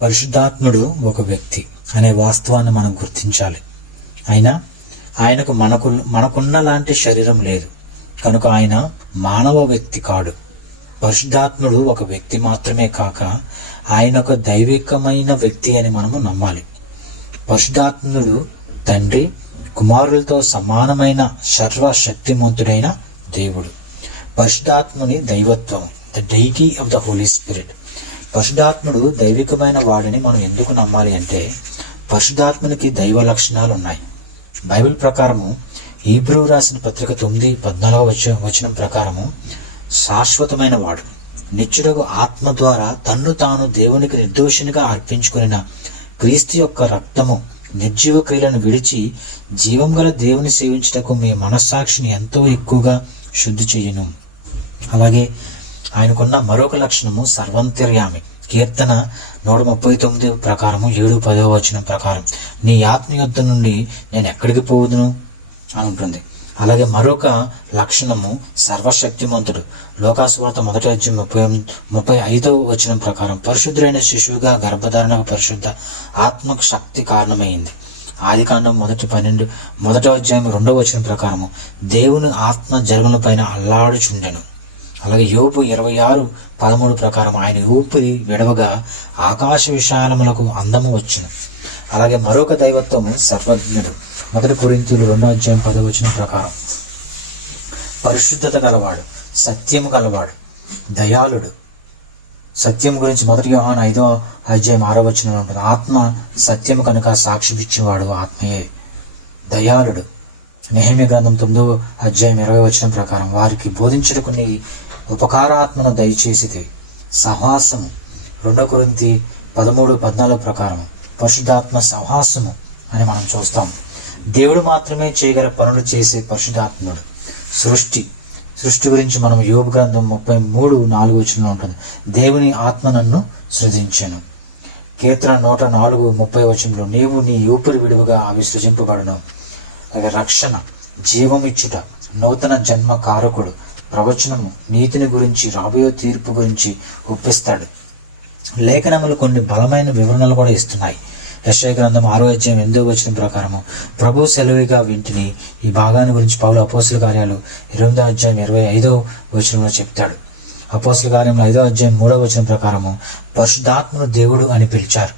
పరిశుద్ధాత్ముడు ఒక వ్యక్తి అనే వాస్తవాన్ని మనం గుర్తించాలి. అయినా ఆయనకు మనకున్న లాంటి శరీరం లేదు కనుక ఆయన మానవ వ్యక్తి కాడు. పరిశుద్ధాత్ముడు ఒక వ్యక్తి మాత్రమే కాక ఆయన ఒక దైవికమైన వ్యక్తి అని మనము నమ్మాలి. పరిశుద్ధాత్ముడు తండ్రి కుమారులతో సమానమైన సర్వశక్తిమంతుడైన దేవుడు. పరిశుద్ధాత్ముని దైవత్వం, the deity of the Holy Spirit. పరిశుద్ధాత్ముడు దైవికమైన వాడిని మనం ఎందుకు నమ్మాలి అంటే పరిశుద్ధాత్మునికి దైవ లక్షణాలు ఉన్నాయి. బైబిల్ ప్రకారము హీబ్రూ రాసిన పత్రిక 9:14 వచనం ప్రకారము శాశ్వతమైన వాడు, నిత్యుడగు ఆత్మ ద్వారా తన్ను తాను దేవునికి నిర్దోషినిగా అర్పించుకున్న క్రీస్తు యొక్క రక్తము నిర్జీవ క్రియలను విడిచి జీవం గల దేవుని సేవించుటకు మీ మనస్సాక్షిని ఎంతో ఎక్కువగా శుద్ధి చెయ్యను. అలాగే ఆయనకున్న మరొక లక్షణము సర్వంతర్యామి. కీర్తన 139 ప్రకారము 7-10 వచనం ప్రకారం నీ ఆత్మ యొద్ద నుండి నేను ఎక్కడికి పోవుదును అని ఉంటుంది. అలాగే మరొక లక్షణము సర్వశక్తిమంతుడు. లోకాసువార్త 1:35 వచనం ప్రకారం పరిశుద్ధులైన శిశువుగా గర్భధారణకు పరిశుద్ధ ఆత్మకు శక్తి కారణమైంది. ఆదికాండం 1:12 వచనం ప్రకారము దేవుని ఆత్మ జరుగుల పైన అల్లాడుచుండెను. అలాగే యోబు 26:13 ప్రకారం ఆయన ఊపిరి విడవగా ఆకాశ విశాలములకు అందము వచ్చును. అలాగే మరొక దైవత్వము సర్వజ్ఞుడు. 1 కొరింథీయులు 2:10 వచనం ప్రకారం పరిశుద్ధత గలవాడు, సత్యము గలవాడు, దయాళుడు. సత్యం గురించి 1 యోహాను 5:6 వచనంలో ఉంటుంది. ఆత్మ సత్యము కనుక సాక్షిపిచ్చేవాడు ఆత్మయే. దయాళుడు. నెహెమ్యా గ్రంథం 9:20 వచనం ప్రకారం వారికి బోధించుటకు నీ ఉపకారాత్మను దయచేసిది. సహాసము 2 కొరింథీ 13:14 ప్రకారం పరిశుద్ధాత్మ సహాసము అని మనం చూస్తాం. దేవుడు మాత్రమే చేయగల పనులు చేసే పరిశుద్ధాత్ముడు. సృష్టి గురించి మనం యోబు గ్రంథం 33:4 వచనంలో ఉంటుంది. దేవుని ఆత్మ నన్ను సృజించెను. కీర్తన 104:30 వచనంలో నీవు నీ ఊపిరి విడువగా అవి సృజింపబడను. అలాగే రక్షణ, జీవమిచ్చుట, నూతన జన్మ కారకుడు, ప్రవచనము, నీతిని గురించి, రాబోయే తీర్పు గురించి ఒప్పిస్తాడు. లేఖనములు కొన్ని బలమైన వివరణలు కూడా ఇస్తున్నాయి. యెషయా గ్రంథం 6:8 వచనం ప్రకారము ప్రభు సెలవుగా వింటిని. ఈ భాగాన్ని గురించి పౌలు అపోస్తల కార్యాలు 8:25 వచనంలో చెప్తాడు. అపోస్తల కార్యంలో 5:3 వచనం ప్రకారము పరిశుద్ధాత్మను దేవుడు అని పిలిచారు.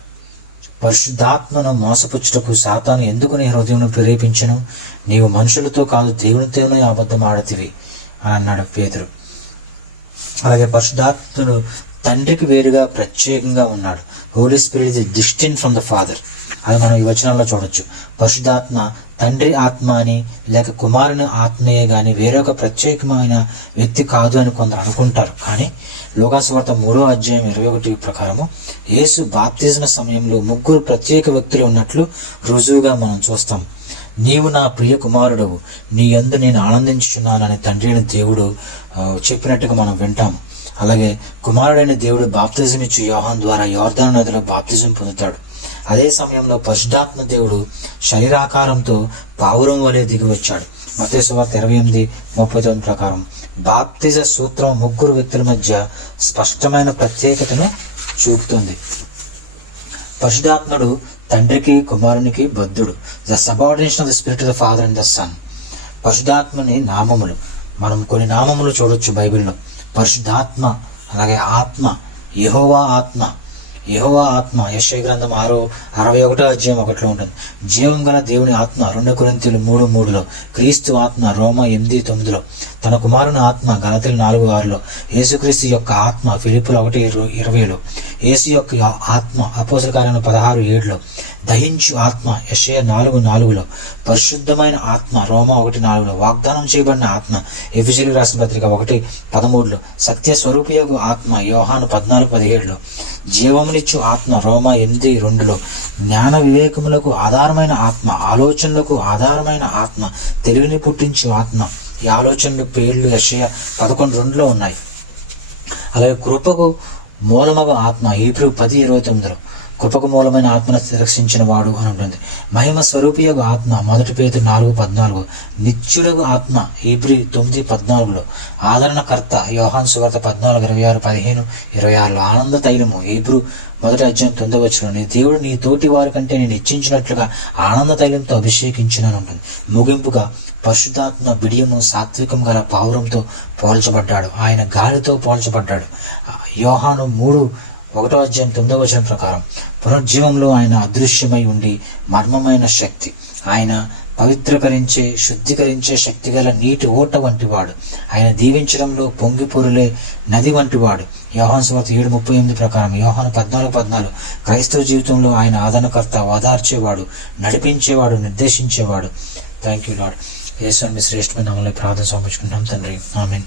పరిశుద్ధాత్మను మోసపుచ్చుటకు సాతాను ఎందుకు నీ హృదయం ప్రేరేపించను? నీవు మనుషులతో కాదు దేవునితోనే అబద్ధం ఆడతివి అని అన్నాడు పేతురు. అలాగే పరిశుద్ధాత్ముడు తండ్రికి వేరుగా ప్రత్యేకంగా ఉన్నాడు. Holy Spirit is distinct from the Father. అది మనం ఈ వచనాల్లో చూడొచ్చు. పరిశుద్ధాత్మ తండ్రి ఆత్మ అని లేక కుమారుని ఆత్మయే గాని వేరొక ప్రత్యేకమైన వ్యక్తి కాదు అని కొందరు అనుకుంటారు. కానీ లోకాసువార్త 3:21 ప్రకారము యేసు బాప్తిజం సమయంలో 3 ప్రత్యేక వ్యక్తులు ఉన్నట్లు రుజువుగా మనం చూస్తాం. నీవు నా ప్రియ కుమారుడవు, నీ యందు నేను ఆనందించుచున్నానని తండ్రి అయిన దేవుడు చెప్పినట్టుగా మనం వింటాము. అలాగే కుమారుడైన దేవుడు బాప్తిజం ఇచ్చి యోహాను ద్వారా యోర్దాను నదిలో బాప్తిజం పొందుతాడు. అదే సమయంలో పరిశుద్ధాత్మ దేవుడు శరీరాకారంతో పావురం వలె దిగి వచ్చాడు. మత్తయి సువార్త 28:39 ప్రకారం బాప్తిజ సూత్రం 3 వ్యక్తుల మధ్య స్పష్టమైన ప్రత్యేకతను చూపుతుంది. పరిశుద్ధాత్ముడు తండ్రికి కుమారునికి బద్ధుడు. The subordination of the Spirit of the Father and the Son. పరిశుద్ధాత్మని నామములు మనం కొన్ని నామములు చూడొచ్చు బైబిల్లో. పరిశుద్ధాత్మ, అలాగే ఆత్మ, యెహోవా ఆత్మ. యెహోవా ఆత్మ యెషయా గ్రంథం 61:1 ఉంటుంది. జీవం గల దేవుని ఆత్మ 2 కొరింథీయులు 3:3, క్రీస్తు ఆత్మ రోమా 8:9, తన కుమారుని ఆత్మ గలతీయులు 4:6, యేసుక్రీస్తు యొక్క ఆత్మ ఫిలిప్పులు 1:20, యేసు యొక్క ఆత్మ అపోస్తల కార్యాలు 16:7, దహించు ఆత్మ యెషయా 4:4, పరిశుద్ధమైన ఆత్మ రోమా 1:4, వాగ్దానం చేయబడిన ఆత్మ ఎఫెసీయులకు రాసిన పత్రిక 1:13, సత్య స్వరూపియగు ఆత్మ యోహాను 14:17, జీవమునిచ్చు ఆత్మ రోమా 8:2, జ్ఞాన వివేకములకు ఆధారమైన ఆత్మ, ఆలోచనలకు ఆధారమైన ఆత్మ, తెలివిని పుట్టించు ఆత్మ. ఈ ఆలోచనలు పేర్లు యెషయా 11:2 ఉన్నాయి. అలాగే కృపకు మూలమగు ఆత్మ హీబ్రూ 10:29 కృపకు మూలమైన ఆత్మను రక్షించిన వాడు అని ఉంటుంది. మహిమ స్వరూపియగు ఆత్మ 1 పేతురు 4:14 నిత్యుడగు ఆత్మ హీబ్రీ 9:14 ఆదరణకర్త యోహాను సువార్త 14:26-15-26 ఆనంద తైలము హీబ్రూ 1:9 నీ దేవుడు నీ తోటి వారి కంటే నేను హెచ్చించినట్లుగా ఆనంద తైలంతో అభిషేకించునని ఉంటుంది. ముగింపుగా పరిశుద్ధాత్మ బిడియము సాత్వికం గల పావురంతో పోల్చబడ్డాడు. ఆయన గాలితో పోల్చబడ్డాడు. యోహాను 3:1 ప్రకారం పునర్జీవంలో ఆయన అదృశ్యమై ఉండి మర్మమైన శక్తి. ఆయన పవిత్రకరించే శుద్ధీకరించే శక్తి గల నీటి ఓట వంటివాడు. ఆయన దీవించడంలో పొంగి పొరులే నది వంటివాడు. యోహాను సువార్త 7:38 ప్రకారం యోహాను 14:14 క్రైస్తవ జీవితంలో ఆయన ఆదరణకర్త, ఓదార్చేవాడు, నడిపించేవాడు, నిర్దేశించేవాడు. Thank you Lord. యేసు మీ శ్రేష్టమైన నామములో ప్రార్థన సమర్పించుకుంటున్నాం తండ్రి. ఆమేన్.